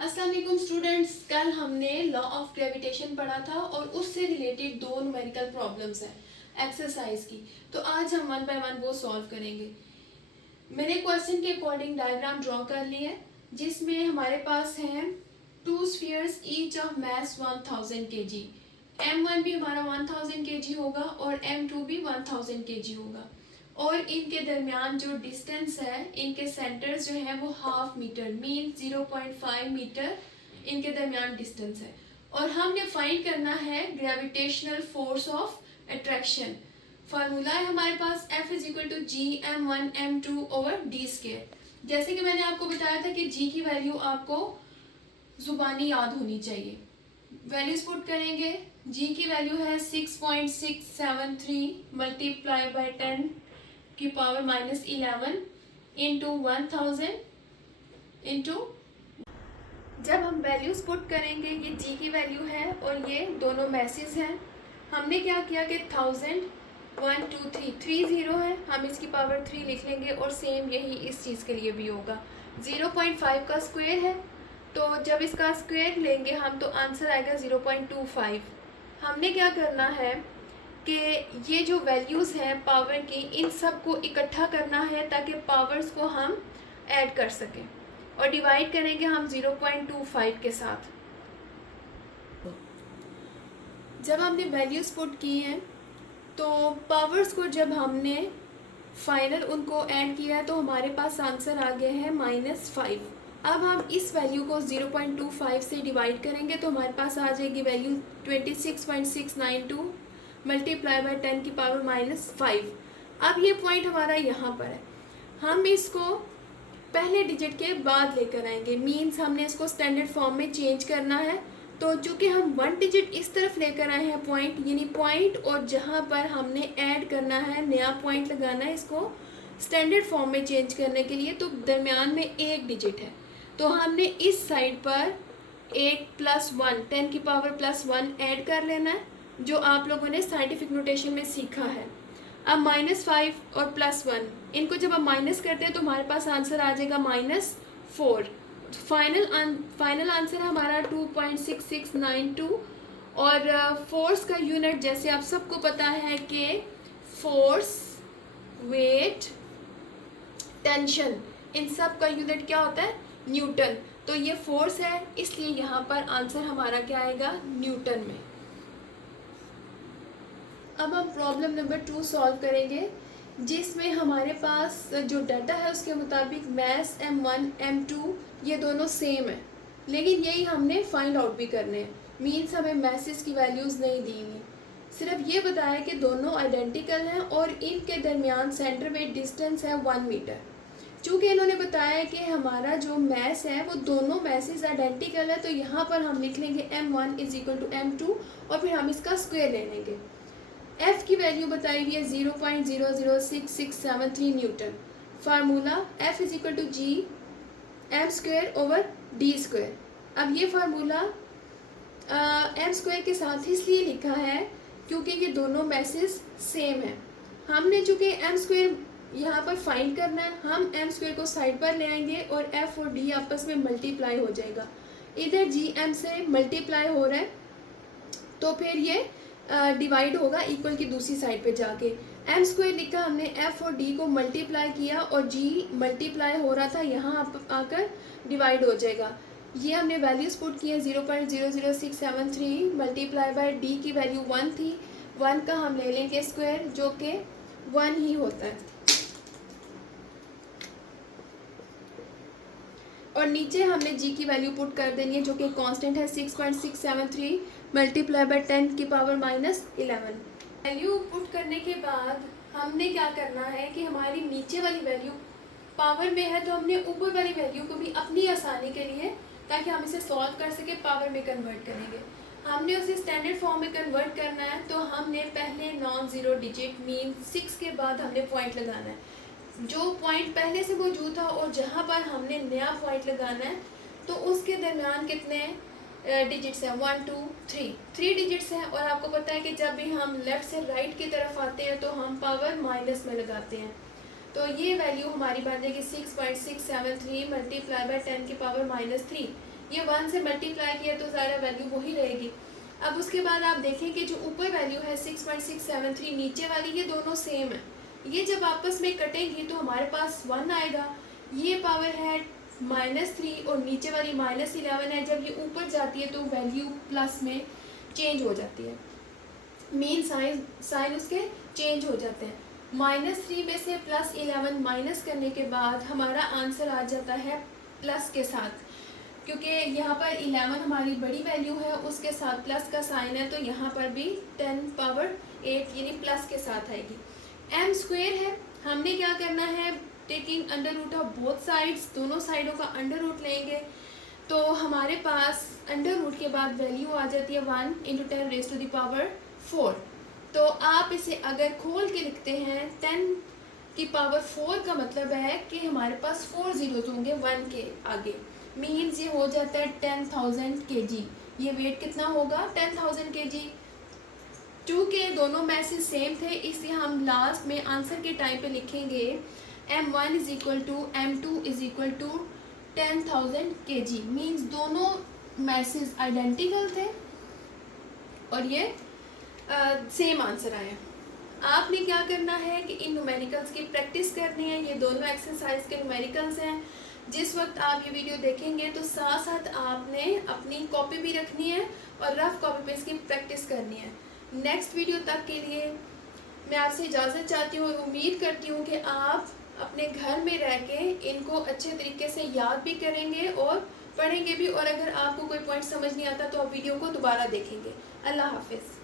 अस्सलाम वालेकुम स्टूडेंट्स, कल हमने लॉ ऑफ ग्रेविटेशन पढ़ा था और उससे रिलेटेड दो न्यूमेरिकल प्रॉब्लम्स हैं एक्सरसाइज की। तो आज हम वन बाय वन वो सॉल्व करेंगे। मैंने क्वेश्चन के अकॉर्डिंग डायग्राम ड्रॉ कर ली है जिसमें हमारे पास हैं to spheres each of mass 1000 kg। m1 भी हमारा 1000 kg होगा और m2 भी 1000 kg होगा और इनके दरमियान जो डिस्टेंस है, इनके सेंटर्स जो हैं वो हाफ मीटर मीन 0.5 मीटर इनके दरमियान डिस्टेंस है। और हमने फाइंड करना है gravitational force of attraction. Formula है हमारे पास F is equal to G m1 m2 over D square. जैसे कि मैंने आपको बताया था कि G की वैल्यू आपको जुबानी याद होनी चाहिए। वैल्यूज पुट करेंगे। G की वैल्यू है 6.673 मल्टीप्लाई बाई 10 की पावर -11 इंटू 1000 इंटू। जब हम वैल्यूज पुट करेंगे, ये G की वैल्यू है और ये दोनों मैसेज हैं। हमने क्या किया कि 1000 1 2 3 3 0 है, हम इसकी पावर 3 लिख लेंगे और सेम यही इस चीज़ के लिए भी होगा। 0.5 का स्क्वायर है तो जब इसका स्क्वायर लेंगे हम तो आंसर आएगा 0.25। हमने क्या करना है कि ये जो वैल्यूज़ हैं पावर की, इन सब को इकट्ठा करना है ताकि पावर्स को हम ऐड कर सकें और डिवाइड करेंगे हम 0.25 के साथ। जब हमने वैल्यूज़ पुट की हैं तो पावर्स को जब हमने फाइनल उनको ऐड किया है तो हमारे पास आंसर आ गया है -5। अब हम इस वैल्यू को 0.25 से डिवाइड करेंगे तो हमारे पास आ जाएगी वैल्यू 26.692 मल्टीप्लाई बाई 10 की पावर -5। अब ये पॉइंट हमारा यहाँ पर है, हम इसको पहले डिजिट के बाद लेकर आएंगे, मीन्स हमने इसको स्टैंडर्ड फॉर्म में चेंज करना है। तो चूँकि हम 1 डिजिट इस तरफ लेकर आए हैं पॉइंट, यानी पॉइंट और जहाँ पर हमने ऐड करना है नया पॉइंट लगाना है, इसको स्टैंडर्ड फॉर्म में चेंज करने के लिए तो दरमियान में 1 डिजिट है। तो हमने इस साइड पर 8 + 1 10 की पावर +1 ऐड कर लेना है, जो आप लोगों ने साइंटिफिक नोटेशन में सीखा है। अब -5 और +1 इनको जब हम माइनस करते हैं तो हमारे पास आंसर आ जाएगा -4। फाइनल आंसर हमारा 2.6692 और फोर्स का यूनिट जैसे आप सबको पता है कि फोर्स, वेट, टेंशन, इन सब का यूनिट क्या होता है? न्यूटन। तो ये फोर्स है, इसलिए यहाँ पर आंसर हमारा क्या आएगा? न्यूटन में। अब हम प्रॉब्लम नंबर 2 सॉल्व करेंगे जिसमें हमारे पास जो डाटा है उसके मुताबिक मैस m1 m2 ये दोनों सेम है, लेकिन यही हमने फाइंड आउट भी करने हैं। मीन्स हमें मैसेज की वैल्यूज़ नहीं दी हुई, सिर्फ ये बताया कि दोनों आइडेंटिकल हैं और इनके दरमियान सेंटर में डिस्टेंस है 1 मीटर। चूँकि इन्होंने बताया कि हमारा जो मैस है वो दोनों मैसेज आइडेंटिकल है तो यहाँ पर हम लिख लेंगे m1 = m2 और फिर हम इसका स्क्वायर ले लेंगे। F की वैल्यू बताई हुई है 0.006673 newton. Formula F is equal to G m² over D square. अब ये फार्मूला m² के साथ इसलिए लिखा है क्योंकि ये दोनों मैसेज सेम है। हमने चूँकि m² यहाँ पर फाइंड करना है, हम m² को साइड पर ले आएंगे और F और D आपस में मल्टीप्लाई हो जाएगा। इधर G m से मल्टीप्लाई हो रहा है तो फिर ये डिवाइड होगा इक्वल की दूसरी साइड पे जाके। m² लिखा हमने, f और d को मल्टीप्लाई किया और g मल्टीप्लाई हो रहा था, यहाँ आकर डिवाइड हो जाएगा। ये हमने वैल्यूज पुट किए 0.00673 मल्टीप्लाई बाय d की वैल्यू 1 थी, 1 का हम ले लेंगे स्क्वायर जो कि 1 ही होता है। और नीचे हमने g की वैल्यू पुट कर देनी है जो कि कांस्टेंट है 6.673 मल्टीप्लाई बाय 10 की पावर -11। वैल्यू पुट करने के बाद हमने क्या करना है कि हमारी नीचे वाली वैल्यू पावर में है तो हमने ऊपर वाली वैल्यू को भी अपनी आसानी के लिए, ताकि हम इसे सॉल्व कर सके, पावर में कन्वर्ट करेंगे। हमने उसे स्टैंडर्ड फॉर्म में कन्वर्ट करना है तो हमने पहले नॉन ज़ीरो डिजिट मीन 6 के बाद हमने पॉइंट लगाना है। जो पॉइंट पहले से मौजूद था और जहाँ पर हमने नया पॉइंट लगाना है तो उसके दरमियान कितने डिजिट्स हैं? 1 2 3 डिजिट्स हैं। और आपको पता है कि जब भी हम लेफ़्ट से राइट की तरफ आते हैं तो हम पावर माइनस में लगाते हैं। तो ये वैल्यू हमारी बन जाएगी 6.673 मल्टीप्लाई बाय 10 की पावर -3। ये 1 से मल्टीप्लाई किया तो ज़्यादा वैल्यू वही रहेगी। अब उसके बाद आप देखें कि जो ऊपर वैल्यू है 6.673, नीचे वाली, ये दोनों सेम है। ये जब आपस में कटेंगी तो हमारे पास 1 आएगा। ये पावर है -3 और नीचे वाली -11 है। जब ये ऊपर जाती है तो वैल्यू प्लस में चेंज हो जाती है, मेन साइन उसके चेंज हो जाते हैं। -3 में से +11 माइनस करने के बाद हमारा आंसर आ जाता है प्लस के साथ, क्योंकि यहाँ पर 11 हमारी बड़ी वैल्यू है, उसके साथ प्लस का साइन है, तो यहाँ पर भी 10 पावर 8 यानी प्लस के साथ आएगी। m स्क्वायर है, हमने क्या करना है, taking under root of both sides, दोनों साइडों का अंडर रूट लेंगे तो हमारे पास अंडर रूट के बाद वैल्यू आ जाती है 1 × 10⁻⁴। तो आप इसे अगर खोल के लिखते हैं 10⁻⁴ का मतलब है कि हमारे पास 4 जीरोज होंगे 1 के आगे, मीन्स ये हो जाता है 10,000 kg। ये वेट कितना होगा, 10,000 kg। चूँकि दोनों मैसेज सेम थे इसलिए हम लास्ट में आंसर के टाइम पे लिखेंगे m1 = m2 = 10,000 kg, मीन्स दोनों मैसेज आइडेंटिकल थे और ये सेम आंसर आया। आपने क्या करना है कि इन न्यूमेरिकल्स की प्रैक्टिस करनी है। ये दोनों एक्सरसाइज के न्यूमेरिकल्स हैं। जिस वक्त आप ये वीडियो देखेंगे तो साथ साथ आपने अपनी कॉपी भी रखनी है और रफ कॉपी पे इसकी प्रैक्टिस करनी है। नेक्स्ट वीडियो तक के लिए मैं आपसे इजाज़त चाहती हूँ और उम्मीद करती हूँ कि आप अपने घर में रह के इनको अच्छे तरीके से याद भी करेंगे और पढ़ेंगे भी, और अगर आपको कोई पॉइंट समझ नहीं आता तो आप वीडियो को दोबारा देखेंगे। अल्लाह हाफिज़।